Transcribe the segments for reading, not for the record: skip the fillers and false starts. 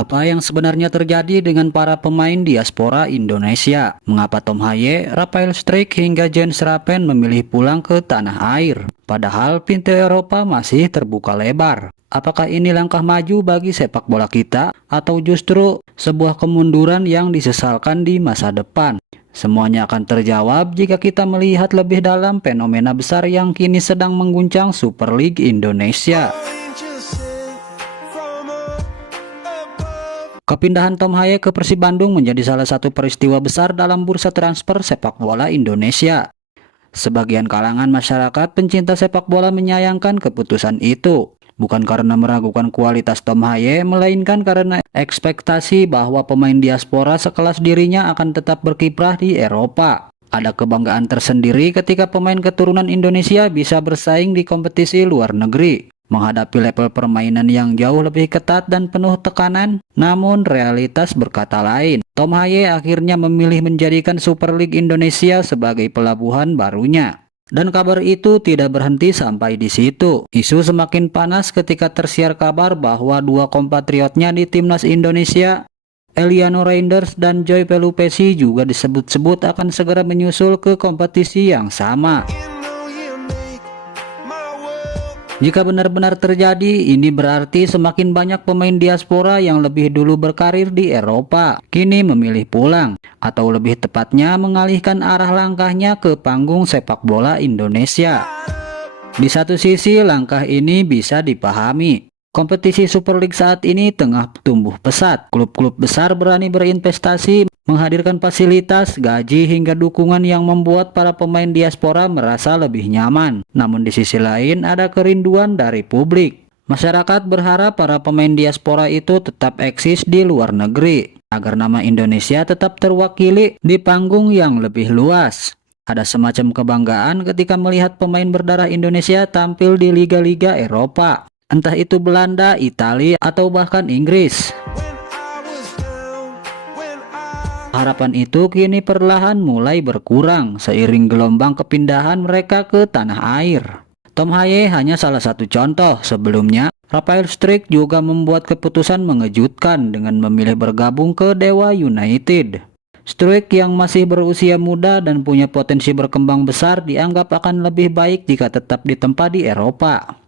Apa yang sebenarnya terjadi dengan para pemain diaspora Indonesia? Mengapa Tom Haye, Rafael Struijk hingga Jens Rappen memilih pulang ke tanah air? Padahal pintu Eropa masih terbuka lebar. Apakah ini langkah maju bagi sepak bola kita atau justru sebuah kemunduran yang disesalkan di masa depan? Semuanya akan terjawab jika kita melihat lebih dalam fenomena besar yang kini sedang mengguncang Super League Indonesia. Kepindahan Tom Haye ke Persib Bandung menjadi salah satu peristiwa besar dalam bursa transfer sepak bola Indonesia. Sebagian kalangan masyarakat pencinta sepak bola menyayangkan keputusan itu, bukan karena meragukan kualitas Tom Haye, melainkan karena ekspektasi bahwa pemain diaspora sekelas dirinya akan tetap berkiprah di Eropa. Ada kebanggaan tersendiri ketika pemain keturunan Indonesia bisa bersaing di kompetisi luar negeri, menghadapi level permainan yang jauh lebih ketat dan penuh tekanan. Namun realitas berkata lain. Tom Haye akhirnya memilih menjadikan Super League Indonesia sebagai pelabuhan barunya. Dan kabar itu tidak berhenti sampai di situ. Isu semakin panas ketika tersiar kabar bahwa dua kompatriotnya di timnas Indonesia, Eliano Reinders dan Joy Pelupesi, juga disebut-sebut akan segera menyusul ke kompetisi yang sama. Jika benar-benar terjadi, ini berarti semakin banyak pemain diaspora yang lebih dulu berkarir di Eropa kini memilih pulang, atau lebih tepatnya mengalihkan arah langkahnya ke panggung sepak bola Indonesia. Di satu sisi, langkah ini bisa dipahami. Kompetisi Super League saat ini tengah tumbuh pesat. Klub-klub besar berani berinvestasi, menghadirkan fasilitas, gaji, hingga dukungan yang membuat para pemain diaspora merasa lebih nyaman. Namun di sisi lain ada kerinduan dari publik. Masyarakat berharap para pemain diaspora itu tetap eksis di luar negeri, agar nama Indonesia tetap terwakili di panggung yang lebih luas. Ada semacam kebanggaan ketika melihat pemain berdarah Indonesia tampil di liga-liga Eropa, entah itu Belanda, Italia, atau bahkan Inggris. Harapan itu kini perlahan mulai berkurang seiring gelombang kepindahan mereka ke tanah air. Tom Haye hanya salah satu contoh. Sebelumnya, Rafael Struijk juga membuat keputusan mengejutkan dengan memilih bergabung ke Dewa United. Struijk yang masih berusia muda dan punya potensi berkembang besar dianggap akan lebih baik jika tetap ditempa di Eropa.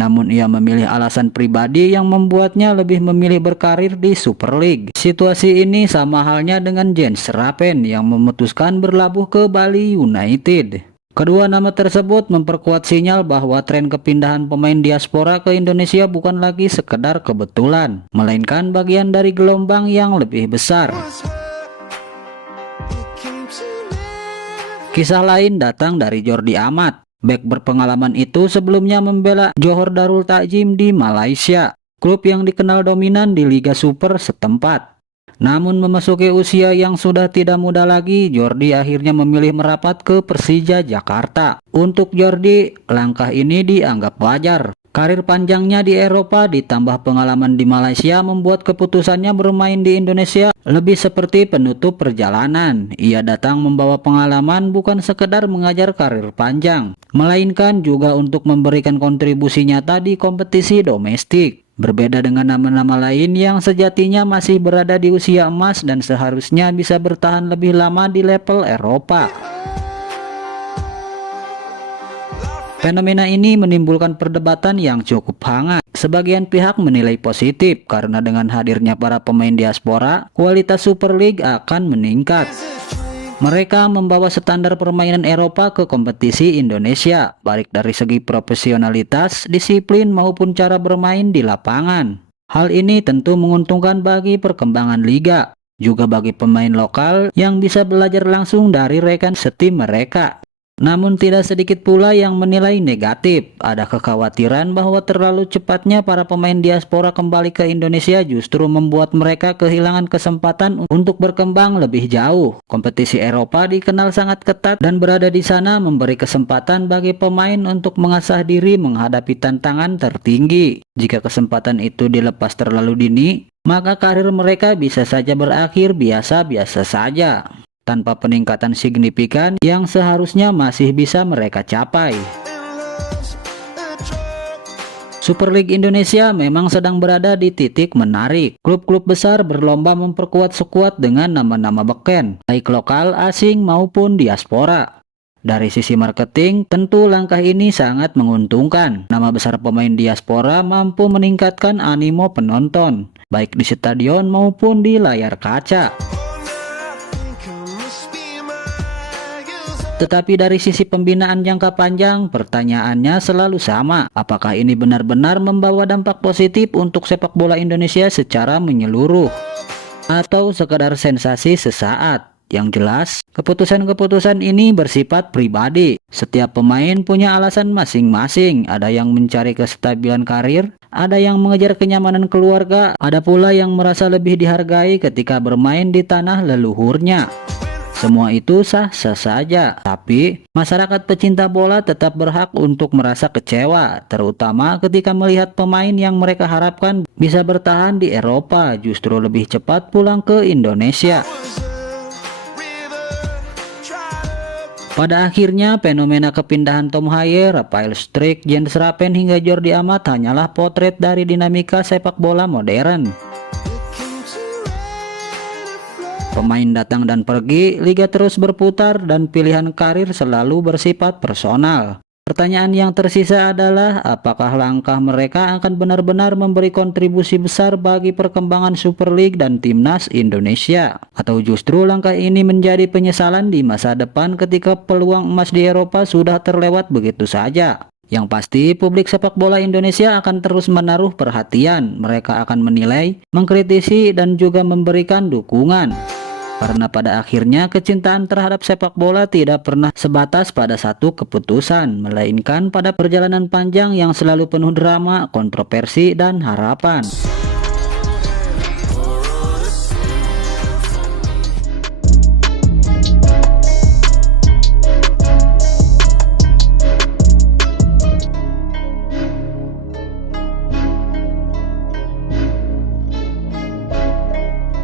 Namun ia memilih alasan pribadi yang membuatnya lebih memilih berkarir di Super League. Situasi ini sama halnya dengan Jens Rappen yang memutuskan berlabuh ke Bali United. Kedua nama tersebut memperkuat sinyal bahwa tren kepindahan pemain diaspora ke Indonesia bukan lagi sekedar kebetulan, melainkan bagian dari gelombang yang lebih besar. Kisah lain datang dari Jordi Amat. Bek berpengalaman itu sebelumnya membela Johor Darul Takzim di Malaysia, klub yang dikenal dominan di Liga Super setempat. Namun memasuki usia yang sudah tidak muda lagi, Jordi akhirnya memilih merapat ke Persija Jakarta. Untuk Jordi, langkah ini dianggap wajar. Karir panjangnya di Eropa ditambah pengalaman di Malaysia membuat keputusannya bermain di Indonesia lebih seperti penutup perjalanan. Ia datang membawa pengalaman, bukan sekedar mengajar karir panjang, melainkan juga untuk memberikan kontribusi nyata di kompetisi domestik. Berbeda dengan nama-nama lain yang sejatinya masih berada di usia emas dan seharusnya bisa bertahan lebih lama di level Eropa. Fenomena ini menimbulkan perdebatan yang cukup hangat. Sebagian pihak menilai positif karena dengan hadirnya para pemain diaspora, kualitas Super League akan meningkat. Mereka membawa standar permainan Eropa ke kompetisi Indonesia, baik dari segi profesionalitas, disiplin, maupun cara bermain di lapangan. Hal ini tentu menguntungkan bagi perkembangan liga, juga bagi pemain lokal yang bisa belajar langsung dari rekan setim mereka. Namun tidak sedikit pula yang menilai negatif. Ada kekhawatiran bahwa terlalu cepatnya para pemain diaspora kembali ke Indonesia justru membuat mereka kehilangan kesempatan untuk berkembang lebih jauh. Kompetisi Eropa dikenal sangat ketat dan berada di sana memberi kesempatan bagi pemain untuk mengasah diri menghadapi tantangan tertinggi. Jika kesempatan itu dilepas terlalu dini, maka karir mereka bisa saja berakhir biasa-biasa saja, tanpa peningkatan signifikan yang seharusnya masih bisa mereka capai. Super League Indonesia memang sedang berada di titik menarik. Klub-klub besar berlomba memperkuat skuad dengan nama-nama beken, baik lokal, asing maupun diaspora. Dari sisi marketing, tentu langkah ini sangat menguntungkan. Nama besar pemain diaspora mampu meningkatkan animo penonton, baik di stadion maupun di layar kaca. Tetapi dari sisi pembinaan jangka panjang, pertanyaannya selalu sama. Apakah ini benar-benar membawa dampak positif untuk sepak bola Indonesia secara menyeluruh? Atau sekadar sensasi sesaat? Yang jelas, keputusan-keputusan ini bersifat pribadi. Setiap pemain punya alasan masing-masing. Ada yang mencari kestabilan karir, ada yang mengejar kenyamanan keluarga, ada pula yang merasa lebih dihargai ketika bermain di tanah leluhurnya. Semua itu sah-sah saja, tapi masyarakat pecinta bola tetap berhak untuk merasa kecewa, terutama ketika melihat pemain yang mereka harapkan bisa bertahan di Eropa justru lebih cepat pulang ke Indonesia. Pada akhirnya, fenomena kepindahan Tom Haye, Rafael Struijk, Jens Rappen hingga Jordi Amat hanyalah potret dari dinamika sepak bola modern. Pemain datang dan pergi, liga terus berputar, dan pilihan karir selalu bersifat personal. Pertanyaan yang tersisa adalah apakah langkah mereka akan benar-benar memberi kontribusi besar bagi perkembangan Super League dan Timnas Indonesia, atau justru langkah ini menjadi penyesalan di masa depan ketika peluang emas di Eropa sudah terlewat begitu saja. Yang pasti, publik sepak bola Indonesia akan terus menaruh perhatian. Mereka akan menilai, mengkritisi, dan juga memberikan dukungan. Karena pada akhirnya kecintaan terhadap sepak bola tidak pernah sebatas pada satu keputusan, melainkan pada perjalanan panjang yang selalu penuh drama, kontroversi, dan harapan.